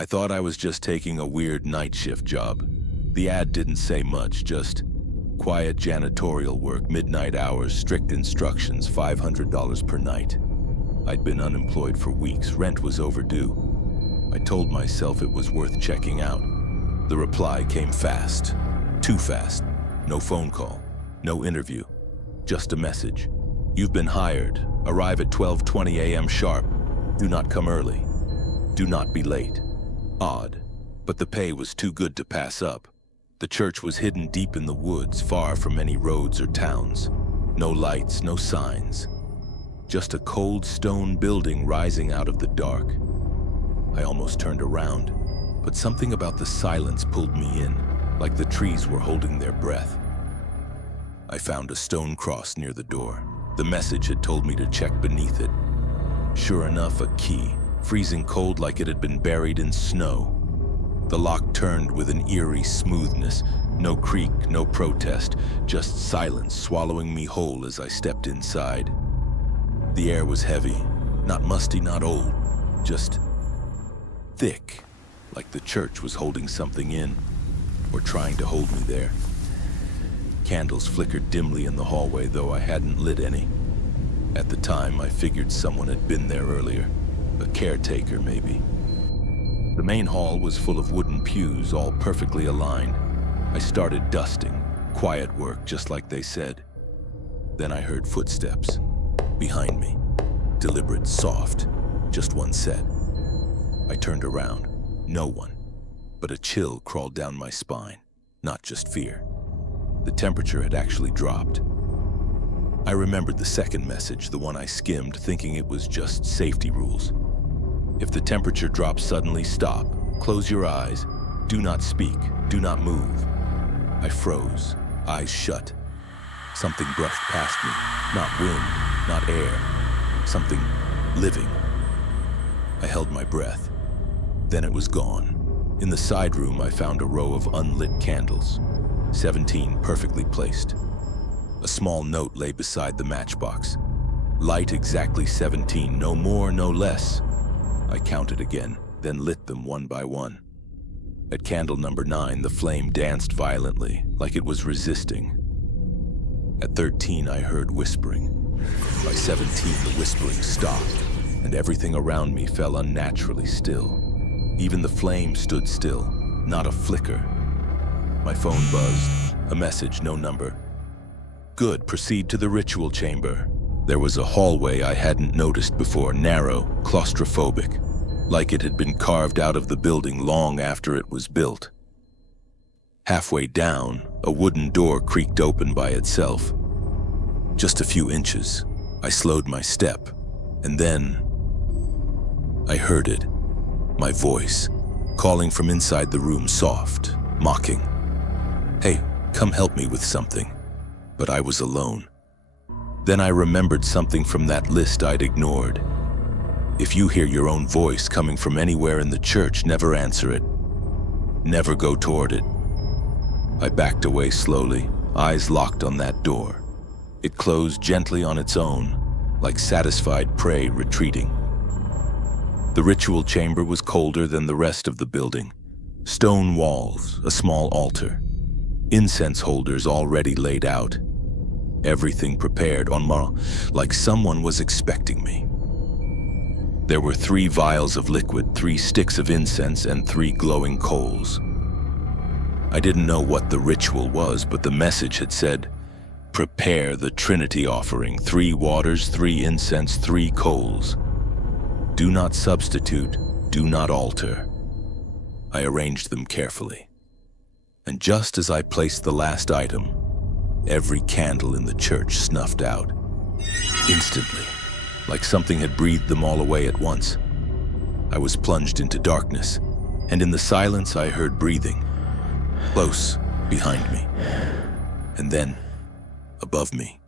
I thought I was just taking a weird night shift job. The ad didn't say much, just quiet janitorial work, midnight hours, strict instructions, $500 per night. I'd been unemployed for weeks, rent was overdue. I told myself it was worth checking out. The reply came fast, too fast. No phone call, no interview, just a message. You've been hired. Arrive at 12:20 a.m. sharp. Do not come early. Do not be late. Odd, but the pay was too good to pass up. The church was hidden deep in the woods, far from any roads or towns. No lights, no signs. Just a cold stone building rising out of the dark. I almost turned around, but something about the silence pulled me in, like the trees were holding their breath. I found a stone cross near the door. The message had told me to check beneath it. Sure enough, a key, freezing cold like it had been buried in snow. The lock turned with an eerie smoothness. No creak, no protest, just silence swallowing me whole as I stepped inside. The air was heavy, not musty, not old, just thick, like the church was holding something in, or trying to hold me there. Candles flickered dimly in the hallway, though I hadn't lit any. At the time, I figured someone had been there earlier, a caretaker maybe. The main hall was full of wooden pews, all perfectly aligned. I started dusting, quiet work, just like they said. Then I heard footsteps behind me, deliberate, soft, just one set. I turned around, no one, but a chill crawled down my spine, not just fear. The temperature had actually dropped. I remembered the second message, the one I skimmed, thinking it was just safety rules. If the temperature drops suddenly, stop, close your eyes, do not speak, do not move. I froze, eyes shut. Something brushed past me, not wind, not air, something living. I held my breath. Then it was gone. In the side room, I found a row of unlit candles, 17 perfectly placed. A small note lay beside the matchbox. Light exactly 17, no more, no less. I counted again, then lit them one by one. At candle number 9, the flame danced violently, like it was resisting. At 13, I heard whispering. By 17, the whispering stopped, and everything around me fell unnaturally still. Even the flame stood still, not a flicker. My phone buzzed, a message, no number. Good, proceed to the ritual chamber. There was a hallway I hadn't noticed before, narrow, claustrophobic, like it had been carved out of the building long after it was built. Halfway down, a wooden door creaked open by itself. Just a few inches. I slowed my step, and then I heard it, my voice, calling from inside the room, soft, mocking. Hey, come help me with something. But I was alone. Then I remembered something from that list I'd ignored. If you hear your own voice coming from anywhere in the church, never answer it. Never go toward it. I backed away slowly, eyes locked on that door. It closed gently on its own, like satisfied prey retreating. The ritual chamber was colder than the rest of the building. Stone walls, a small altar, incense holders already laid out. Everything prepared like someone was expecting me. There were 3 vials of liquid, 3 sticks of incense, and 3 glowing coals. I didn't know what the ritual was, but the message had said, prepare the Trinity offering, 3 waters, 3 incense, 3 coals. Do not substitute, do not alter. I arranged them carefully. And just as I placed the last item, every candle in the church snuffed out. Instantly, like something had breathed them all away at once. I was plunged into darkness, and in the silence I heard breathing, close behind me. And then, above me,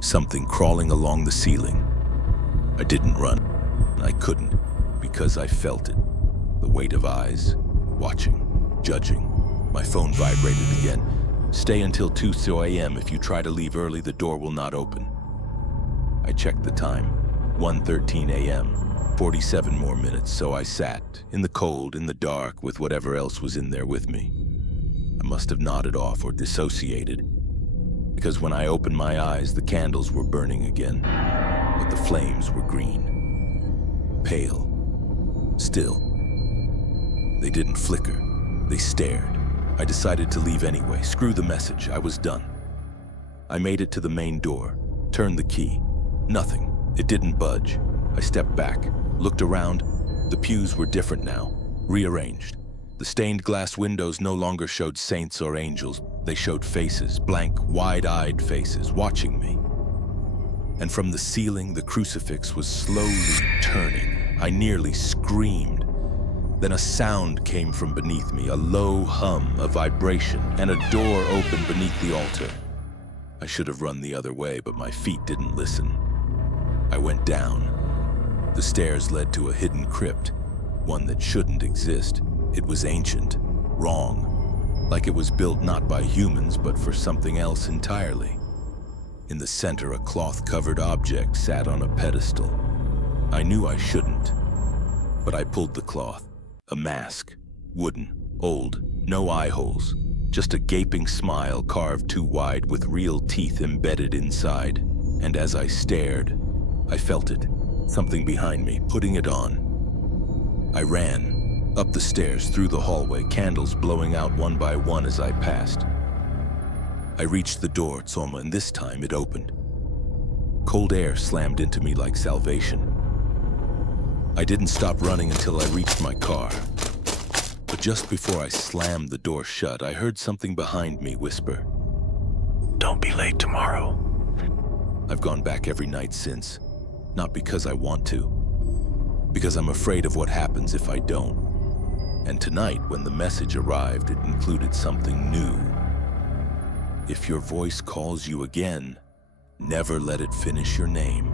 something crawling along the ceiling. I didn't run. I couldn't, because I felt it. The weight of eyes, watching, judging. My phone vibrated again. Stay until 2 a.m. If you try to leave early, the door will not open. I checked the time. 1:13 a.m. 47 more minutes, so I sat, in the cold, in the dark, with whatever else was in there with me. I must have nodded off or dissociated, because when I opened my eyes, the candles were burning again, but the flames were green. Pale. Still. They didn't flicker. They stared. I decided to leave anyway. Screw the message. I was done. I made it to the main door, turned the key. Nothing. It didn't budge. I stepped back, looked around. The pews were different now, rearranged. The stained glass windows no longer showed saints or angels. They showed faces, blank, wide-eyed faces, watching me. And from the ceiling, the crucifix was slowly turning. I nearly screamed. Then a sound came from beneath me, a low hum, a vibration, and a door opened beneath the altar. I should have run the other way, but my feet didn't listen. I went down. The stairs led to a hidden crypt, one that shouldn't exist. It was ancient, wrong, like it was built not by humans, but for something else entirely. In the center, a cloth-covered object sat on a pedestal. I knew I shouldn't, but I pulled the cloth. A mask, wooden, old, no eye holes, just a gaping smile carved too wide with real teeth embedded inside. And as I stared, I felt it, something behind me, putting it on. I ran, up the stairs, through the hallway, candles blowing out one by one as I passed. I reached the door, Tsoma, and this time it opened. Cold air slammed into me like salvation. I didn't stop running until I reached my car. But just before I slammed the door shut, I heard something behind me whisper, "Don't be late tomorrow." I've gone back every night since, not because I want to, because I'm afraid of what happens if I don't. And tonight, when the message arrived, it included something new. If your voice calls you again, never let it finish your name.